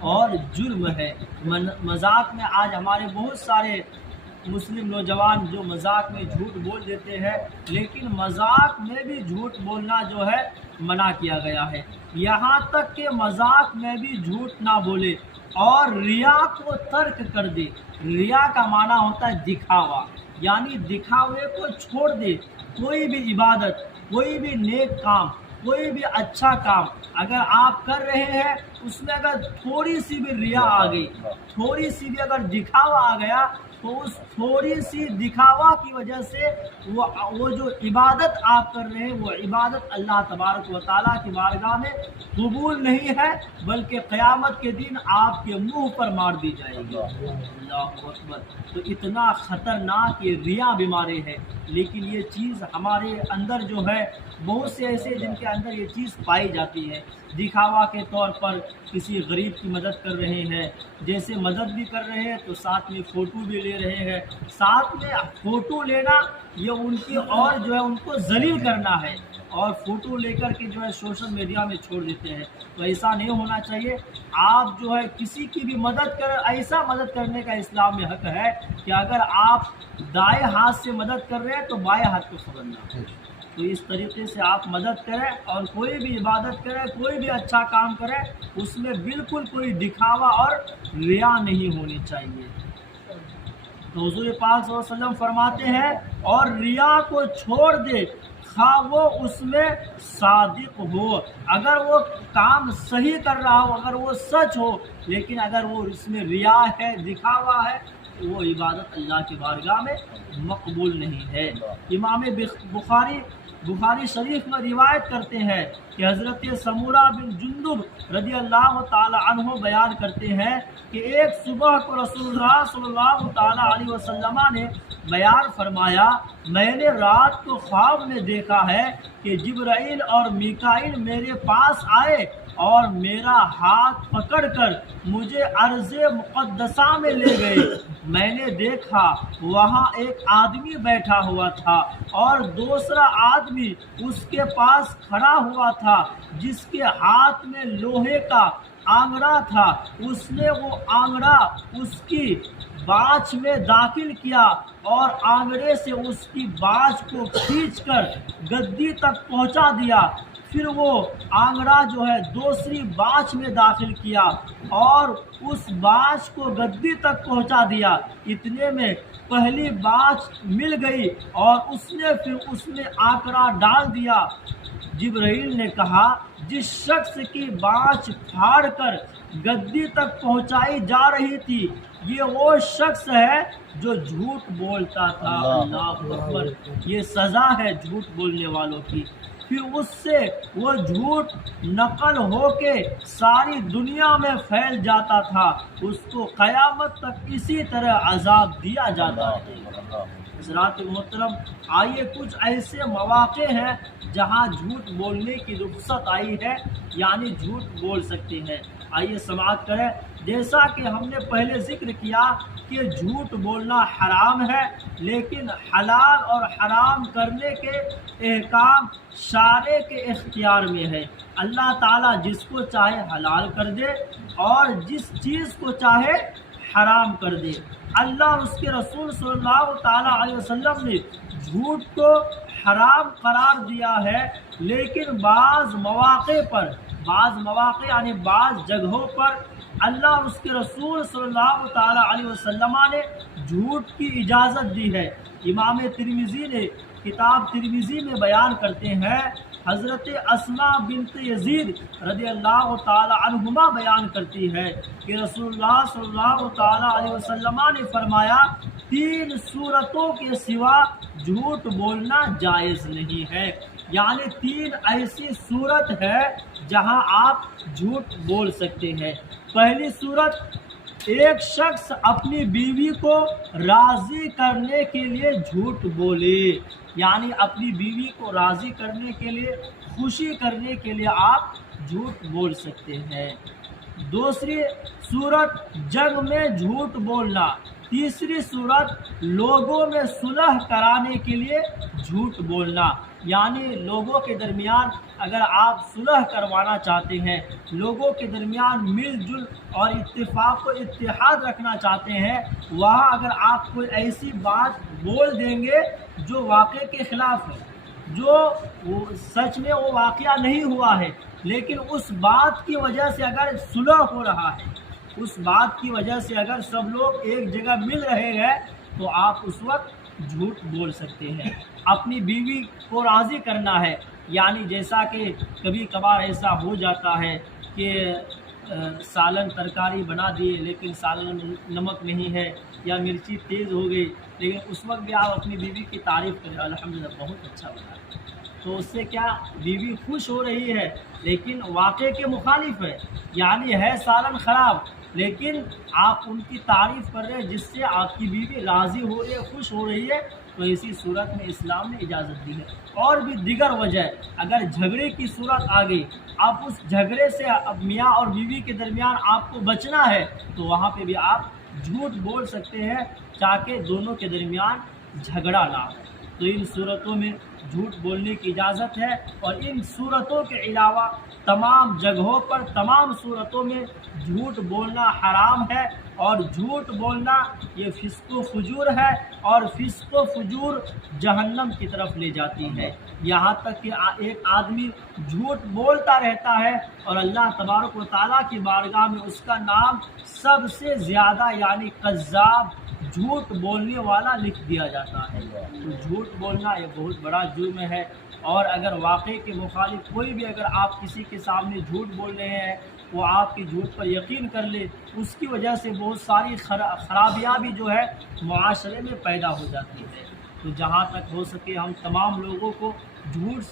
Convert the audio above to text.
اور جرم ہے۔ مذاق میں آج ہمارے بہت سارے مسلم نوجوان جو مذاق میں جھوٹ بول دیتے ہیں، لیکن مذاق میں بھی جھوٹ بولنا جو ہے منع کیا گیا ہے۔ یہاں تک کہ مذاق میں بھی جھوٹ نہ بولے اور ریا کو ترک کر دے۔ ریا کا معنی ہوتا ہے دکھاوا، یعنی دکھاوے کو چھوڑ دے۔ کوئی بھی عبادت، کوئی بھی نیک کام، کوئی بھی اچھا کام اگر آپ کر رہے ہیں، اس میں اگر تھوڑی سی بھی ریا آ گئی، تھوڑی سی بھی اگر دکھاوا آ گیا، تو اس تھوڑی سی دکھاوا کی وجہ سے وہ جو عبادت آپ کر رہے ہیں، وہ عبادت اللہ تبارک و تعالیٰ کی بارگاہ میں قبول نہیں ہے، بلکہ قیامت کے دن آپ کے منہ پر مار دی جائے گی۔ اللہ اکبر۔ تو اتنا خطرناک یہ ریا بیماری ہے، لیکن یہ چیز ہمارے اندر جو ہے، بہت سے ایسے جن کے اندر یہ چیز پائی جاتی ہے۔ دکھاوا کے طور پر کسی غریب کی مدد کر رہے ہیں، جیسے مدد بھی کر رہے ہیں تو ساتھ میں فوٹو بھی لے رہے ہیں۔ ساتھ میں فوٹو لینا یہ ان کی اور جو ہے ان کو ذلیل کرنا ہے، اور فوٹو لے کر کے جو ہے سوشل میڈیا میں چھوڑ دیتے ہیں۔ تو ایسا نہیں ہونا چاہیے۔ آپ جو ہے کسی کی بھی مدد کریں، ایسا مدد کرنے کا اسلام میں حق ہے کہ اگر آپ دائیں ہاتھ سے مدد کر رہے ہیں تو بائیں ہاتھ کو پکڑنا۔ تو اس طریقے سے آپ مدد کریں، اور کوئی بھی عبادت کریں، کوئی بھی اچھا کام کریں، اس میں بالکل کوئی دکھاوا اور ریا نہیں ہونی چاہیے۔ تو حضور پاک صلی اللہ علیہ وسلم فرماتے ہیں اور ریا کو چھوڑ دے، خواہ وہ اس میں صادق ہو، اگر وہ کام صحیح کر رہا ہو، اگر وہ سچ ہو، لیکن اگر وہ اس میں ریا ہے، دکھاوا ہے، تو وہ عبادت اللہ کی بارگاہ میں مقبول نہیں ہے۔ امام بخاری شریف میں روایت کرتے ہیں کہ حضرت سمورہ بن جندب رضی اللہ تعالی عنہ بیان کرتے ہیں کہ ایک صبح کو رسول اللہ صلی اللہ تعالی علیہ وسلم نے بیان فرمایا، میں نے رات کو خواب میں دیکھا ہے کہ جبرائیل اور میکائیل میرے پاس آئے اور میرا ہاتھ پکڑ کر مجھے ارض مقدسہ میں لے گئے۔ میں نے دیکھا وہاں ایک آدمی بیٹھا ہوا تھا اور دوسرا آدمی اس کے پاس کھڑا ہوا تھا، جس کے ہاتھ میں لوہے کا آنگڑا تھا۔ اس نے وہ آنگڑا اس کی باچھ میں داخل کیا اور آنگڑے سے اس کی باچھ کو کھینچ کر گدی تک پہنچا دیا۔ پھر وہ آنگڑا جو ہے دوسری باچھ میں داخل کیا اور اس باچھ کو گدی تک پہنچا دیا۔ اتنے میں پہلی باچھ مل گئی اور اس نے پھر اس میں آنکڑا ڈال دیا۔ جبرائیل نے کہا، جس شخص کی باچھ پھاڑ کر گدی تک پہنچائی جا رہی تھی، یہ وہ شخص ہے جو جھوٹ بولتا تھا۔ اللہ اکبر۔ یہ سزا ہے جھوٹ بولنے والوں کی۔ پھر اس سے وہ جھوٹ نقل ہو کے ساری دنیا میں پھیل جاتا تھا، اس کو قیامت تک اسی طرح عذاب دیا جاتا ہے۔ حضرات محترم، آئیے کچھ ایسے مواقع ہیں جہاں جھوٹ بولنے کی رخصت آئی ہے، یعنی جھوٹ بول سکتے ہیں۔ آئیے سماعت کریں۔ جیسا کہ ہم نے پہلے ذکر کیا کہ جھوٹ بولنا حرام ہے، لیکن حلال اور حرام کرنے کے احکام شارع کے اختیار میں ہے۔ اللہ تعالیٰ جس کو چاہے حلال کر دے اور جس چیز کو چاہے حرام کر دے۔ اللہ اس کے رسول صلی اللہ تعالیٰ علیہ وسلم نے جھوٹ کو حرام قرار دیا ہے، لیکن بعض مواقع یعنی بعض جگہوں پر اللہ اس کے رسول صلی اللہ تعالیٰ علیہ وسلم نے جھوٹ کی اجازت دی ہے۔ امام ترمذی نے کتاب ترمذی میں بیان کرتے ہیں، حضرت اسماء بنت یزید رضی اللہ تعالی عنہما بیان کرتی ہے کہ رسول اللہ صلی اللہ تعالی علیہ وسلم نے فرمایا، 3 صورتوں کے سوا جھوٹ بولنا جائز نہیں ہے۔ یعنی 3 ایسی صورت ہے جہاں آپ جھوٹ بول سکتے ہیں۔ پہلی صورت، ایک شخص اپنی بیوی کو راضی کرنے کے لیے جھوٹ بولے، یعنی اپنی بیوی کو راضی کرنے کے لیے، خوشی کرنے کے لیے آپ جھوٹ بول سکتے ہیں۔ دوسری صورت، جنگ میں جھوٹ بولنا۔ تیسری صورت، لوگوں میں صلح کرانے کے لیے جھوٹ بولنا۔ یعنی لوگوں کے درمیان اگر آپ صلح کروانا چاہتے ہیں، لوگوں کے درمیان مل جل اور اتفاق و اتحاد رکھنا چاہتے ہیں، وہاں اگر آپ کوئی ایسی بات بول دیں گے جو واقعے کے خلاف ہے، جو سچ میں وہ واقعہ نہیں ہوا ہے، لیکن اس بات کی وجہ سے اگر صلح ہو رہا ہے، اس بات کی وجہ سے اگر سب لوگ ایک جگہ مل رہے ہیں، تو آپ اس وقت جھوٹ بول سکتے ہیں۔ اپنی بیوی کو راضی کرنا ہے، یعنی جیسا کہ کبھی کبھار ایسا ہو جاتا ہے کہ سالن ترکاری بنا دیے لیکن سالن نمک نہیں ہے، یا مرچی تیز ہو گئی، لیکن اس وقت بھی آپ اپنی بیوی کی تعریف کریں، الحمدللہ بہت اچھا بنا ہے، تو اس سے کیا بیوی خوش ہو رہی ہے، لیکن واقعے کے مخالف ہے، یعنی ہے سالن خراب، لیکن آپ ان کی تعریف کر رہے ہیں جس سے آپ کی بیوی راضی ہو رہی ہے، خوش ہو رہی ہے، تو اسی صورت میں اسلام نے اجازت دی ہے۔ اور بھی دیگر وجہ، اگر جھگڑے کی صورت آ گئی، آپ اس جھگڑے سے اب میاں اور بیوی کے درمیان آپ کو بچنا ہے، تو وہاں پہ بھی آپ جھوٹ بول سکتے ہیں تاکہ دونوں کے درمیان جھگڑا نہ ہو۔ تو ان صورتوں میں جھوٹ بولنے کی اجازت ہے، اور ان صورتوں کے علاوہ تمام جگہوں پر، تمام صورتوں میں جھوٹ بولنا حرام ہے، اور جھوٹ بولنا یہ فسق و فجور ہے، اور فسق و فجور جہنم کی طرف لے جاتی ہے۔ یہاں تک کہ ایک آدمی جھوٹ بولتا رہتا ہے اور اللہ تبارک و تعالیٰ کی بارگاہ میں اس کا نام سب سے زیادہ یعنی قذاب، جھوٹ بولنے والا لکھ دیا جاتا ہے۔ تو جھوٹ بولنا یہ بہت بڑا جرم ہے، اور اگر واقعے کے مخالف کوئی بھی اگر آپ کسی کے سامنے جھوٹ بول رہے ہیں، وہ آپ کی جھوٹ پر یقین کر لے، اس کی وجہ سے بہت ساری خرابیاں بھی جو ہے معاشرے میں پیدا ہو جاتی ہے۔ تو جہاں تک ہو سکے ہم تمام لوگوں کو جھوٹ